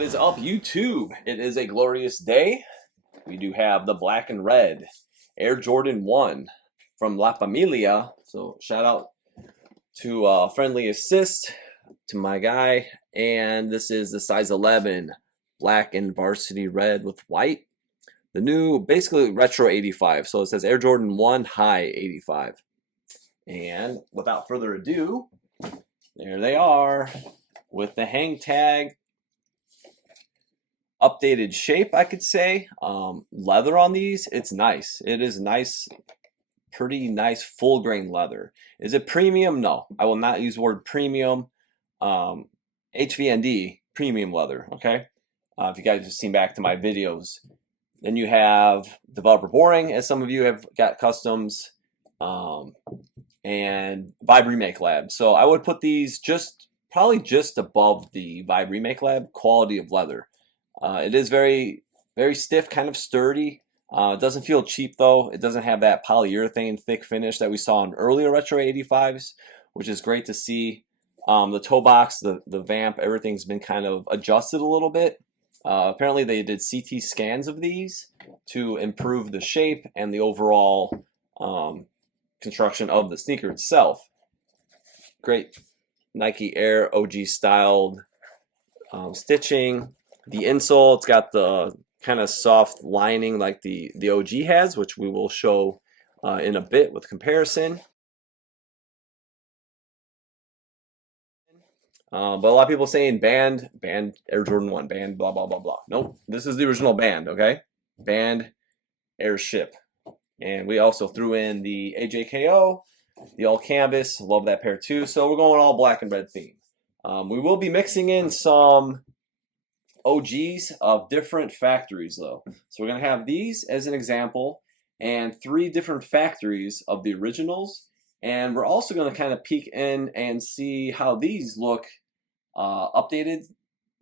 What is up, YouTube? It is a glorious day. We do have the black and red Air Jordan 1 from La Familia. So shout out to Friendly Assist, to my guy. And this is the size 11, black and varsity red with white. The new, basically retro 85. So it says Air Jordan 1 high 85. And without further ado, there they are with the hang tag. Updated shape, I could say. Leather on these, it's nice. It is nice, pretty nice full grain leather. Is it premium? No, I will not use the word premium. HVND, premium leather, okay? If you guys have seen back to my videos. Then you have Developer Boring, as some of you have got customs, and Vibe Remake Lab. So I would put these probably just above the Vibe Remake Lab quality of leather. It is very, very stiff, kind of sturdy. It doesn't feel cheap though. It doesn't have that polyurethane thick finish that we saw in earlier retro 85s, which is great to see. The toe box, the vamp, everything's been kind of adjusted a little bit. Apparently they did CT scans of these to improve the shape and the overall construction of the sneaker itself. Great Nike Air OG styled stitching. The insole, it's got the kind of soft lining like the OG has, which we will show in a bit with comparison. But a lot of people saying banned Air Jordan 1, banned blah, blah, blah, blah. Nope, this is the original band, okay? Banned Airship. And we also threw in the AJKO, the all canvas, love that pair too. So we're going all black and red theme. We will be mixing in some OGs of different factories though. So we're going to have these as an example and 3 different factories of the originals. And we're also going to kind of peek in and see how these look updated,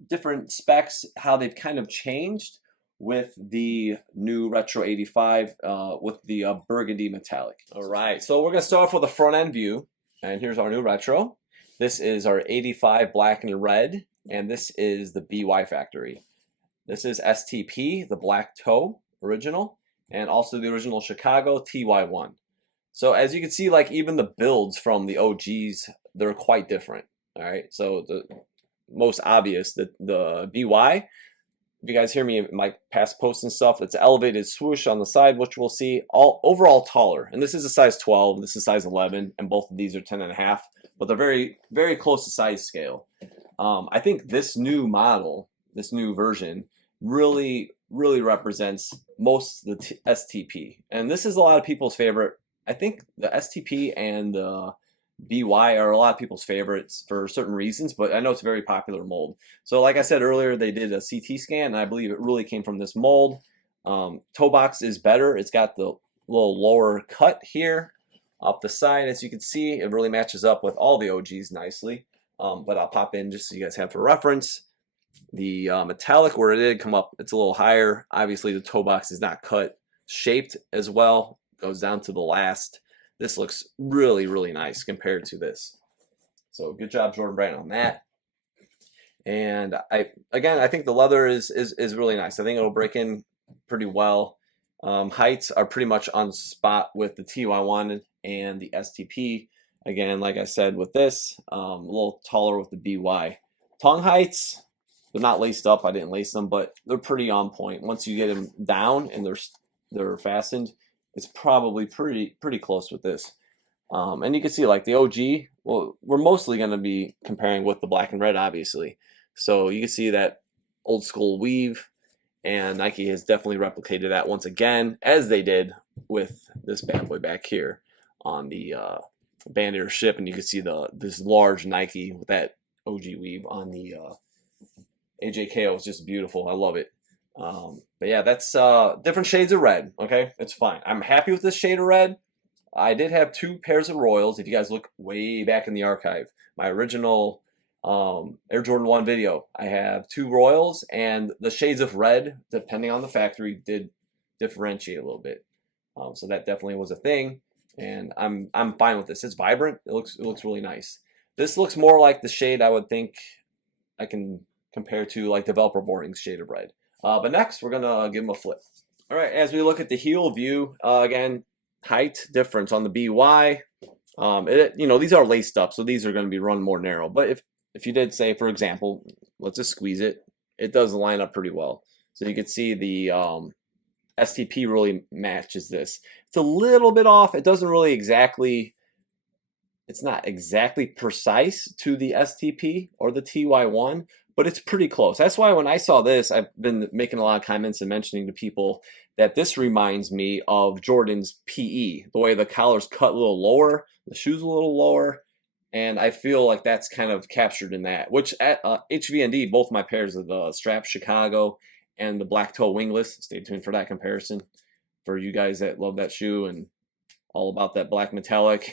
different specs, how they've kind of changed with the new Retro 85 with the burgundy metallic. All right, so we're going to start off with a front end view. And here's our new Retro. This is our 85 black and red. And this is the BY factory. This is STP, the black toe original, and also the original Chicago TY1. So as you can see, like even the builds from the OGs, they're quite different. All right, so the most obvious, the BY, if you guys hear me in my past posts and stuff, it's elevated swoosh on the side, which we'll see all overall taller. And this is a size 12, this is size 11, and both of these are 10.5, but they're very, very close to size scale. I think this new model, this new version, really represents most of the STP. And this is a lot of people's favorite. I think the STP and the BY are a lot of people's favorites for certain reasons, but I know it's a very popular mold. So like I said earlier, they did a CT scan, and I believe it really came from this mold. Toe box is better. It's got the little lower cut here up the side. As you can see, it really matches up with all the OGs nicely. But I'll pop in just so you guys have for reference. The metallic, where it did come up, it's a little higher. Obviously, the toe box is not cut shaped as well. Goes down to the last. This looks really nice compared to this. So good job, Jordan Brand, on that. And I think the leather is really nice. I think it'll break in pretty well. Heights are pretty much on spot with the TY1 and the STP. Again, like I said with this, a little taller with the BY. Tongue heights, they're not laced up. I didn't lace them, but they're pretty on point. Once you get them down and they're fastened, it's probably pretty close with this. And you can see like the OG, well, we're mostly going to be comparing with the black and red, obviously. So you can see that old school weave, and Nike has definitely replicated that once again, as they did with this bad boy back here on the Band Airship, and you can see this large Nike with that OG weave on the AJKO is just beautiful. I love it. But yeah, that's different shades of red. Okay, it's fine. I'm happy with this shade of red. I did have 2 pairs of Royals. If you guys look way back in the archive, my original Air Jordan 1 video, I have 2 Royals, and the shades of red, depending on the factory, did differentiate a little bit. So that definitely was a thing. And I'm fine with this. It's vibrant. It looks really nice. This looks more like the shade I would think I can compared to like Developer Boring's Shade of Red. But next, we're gonna give them a flip. All right, as we look at the heel view, again, height difference on the BY. These are laced up, so these are going to be run more narrow. But if you did say, for example, let's just squeeze it, it does line up pretty well. So you can see the STP really matches this. It's a little bit off. It doesn't really exactly, it's not exactly precise to the STP or the TY1, but it's pretty close. That's why when I saw this, I've been making a lot of comments and mentioning to people that this reminds me of Jordan's PE, the way the collar's cut a little lower, the shoe's a little lower, and I feel like that's kind of captured in that, which at HVND, both my pairs of the Strap Chicago and the Black Toe Wingless, stay tuned for that comparison for you guys that love that shoe and all about that black metallic.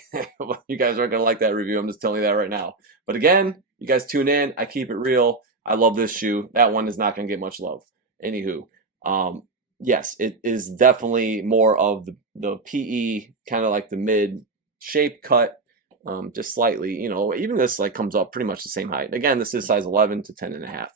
You guys aren't going to like that review. I'm just telling you that right now. But again, you guys tune in. I keep it real. I love this shoe. That one is not going to get much love. Anywho, yes, it is definitely more of the PE, kind of like the mid shape cut, just slightly, even this like comes up pretty much the same height. Again, this is size 11 to 10.5.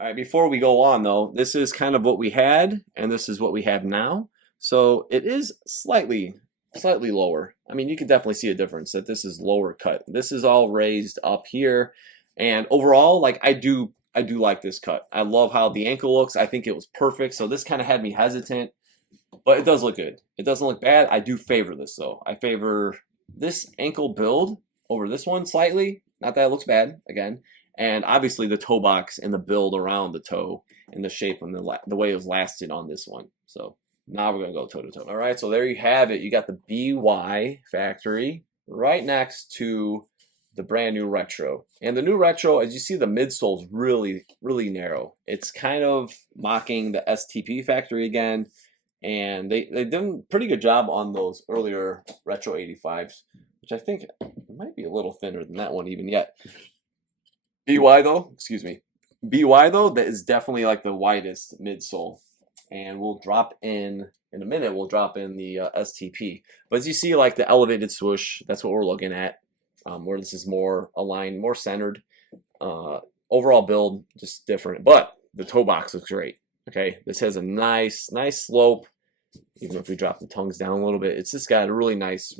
All right, before we go on though, this is kind of what we had, and this is what we have now. So it is slightly lower. I mean, you can definitely see a difference that this is lower cut. This is all raised up here, and overall, like I do like this cut. I love how the ankle looks. I think it was perfect. So this kind of had me hesitant, but it does look good. It doesn't look bad. I do favor this though. I favor this ankle build over this one slightly. Not that it looks bad again. And obviously the toe box and the build around the toe and the shape and the way it was lasted on this one. So now we're going to go toe to toe. All right, so there you have it. You got the BY factory right next to the brand new Retro. And the new Retro, as you see, the midsole is really, really narrow. It's kind of mocking the STP factory again. And they did a pretty good job on those earlier Retro 85s, which I think might be a little thinner than that one even yet. BY though, that is definitely like the widest midsole. And we'll drop in a minute, we'll drop in the STP. But as you see, like the elevated swoosh, that's what we're looking at, where this is more aligned, more centered. Overall build, just different. But the toe box looks great. Okay, this has a nice slope. Even if we drop the tongues down a little bit, it's just got a really nice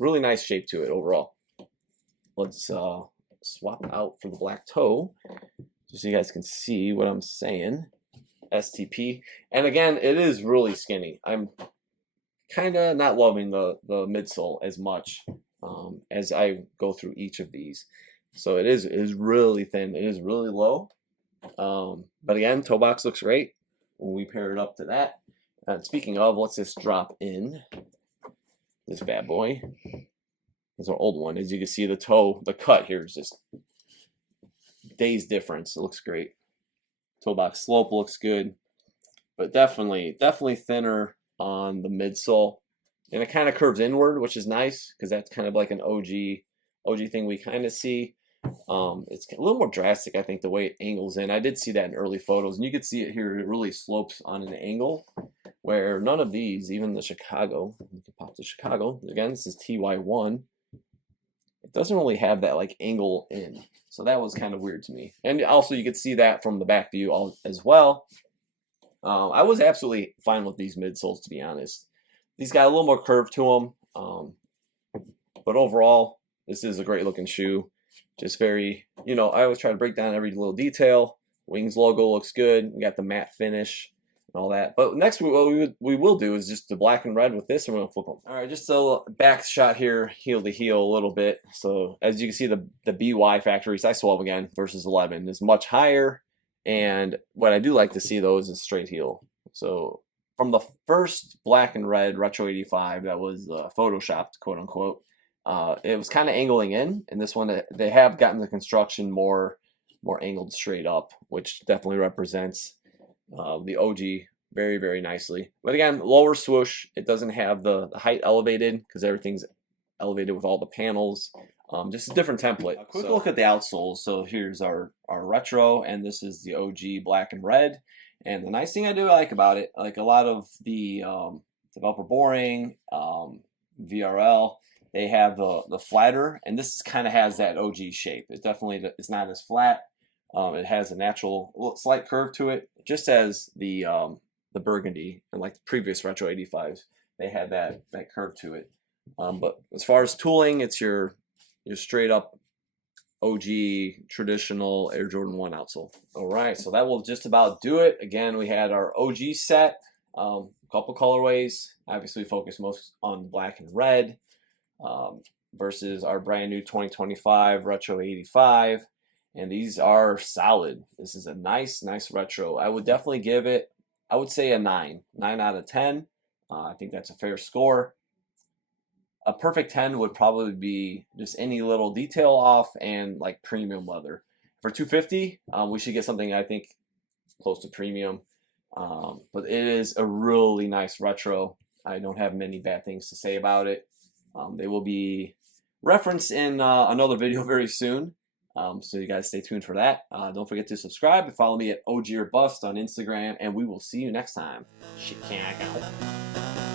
shape to it overall. Let's swap out for the black toe, just so you guys can see what I'm saying. STP, and again, it is really skinny. I'm kind of not loving the midsole as much as I go through each of these. So it is really thin. It is really low. But again, toe box looks great when we pair it up to that. And speaking of, let's just drop in this bad boy. It's our old one. As you can see, the toe, the cut here is just days difference. It looks great. Toe box slope looks good, but definitely thinner on the midsole, and it kind of curves inward, which is nice because that's kind of like an OG thing we kind of see. It's a little more drastic, I think, the way it angles in. I did see that in early photos, and you can see it here. It really slopes on an angle where none of these, even the Chicago, you can pop the Chicago again. This is TY1. It doesn't really have that like angle in. So that was kind of weird to me. And also you could see that from the back view as well. I was absolutely fine with these midsoles, to be honest. These got a little more curve to them. But overall, this is a great looking shoe. Just very, I always try to break down every little detail. Wings logo looks good. We got the matte finish and all that. But next, what we will do is just the black and red with this, and we're going to flip them. All right, just a back shot here, heel to heel a little bit. So as you can see, the BY factory size 12 again versus 11 is much higher. And what I do like to see, though, is a straight heel. So from the first black and red Retro 85 that was photoshopped, quote unquote, it was kind of angling in. And this one, they have gotten the construction more angled straight up, which definitely represents the OG very, very nicely. But again, lower swoosh. It doesn't have the height elevated because everything's elevated with all the panels. Just a different template. A quick look at the outsole. So here's our Retro, and this is the OG black and red. And the nice thing I do like about it, like a lot of the Developer Boring, VRL, they have the flatter, and this kind of has that OG shape. It definitely is not as flat. It has a natural slight curve to it, just as the Burgundy and like the previous Retro 85s, they had that curve to it. But as far as tooling, it's your straight up OG traditional Air Jordan 1 outsole. All right, so that will just about do it. Again, we had our OG set, a couple colorways. Obviously, focus most on black and red versus our brand new 2025 Retro 85. And these are solid. This is a nice retro. I would definitely give it, I would say a 9 out of 10. I think that's a fair score. A perfect 10 would probably be just any little detail off and like premium leather. For 250, we should get something I think close to premium. But it is a really nice retro. I don't have many bad things to say about it. They will be referenced in another video very soon. So you guys stay tuned for that. Don't forget to subscribe and follow me at OG or Bust on Instagram, and we will see you next time. Chicago.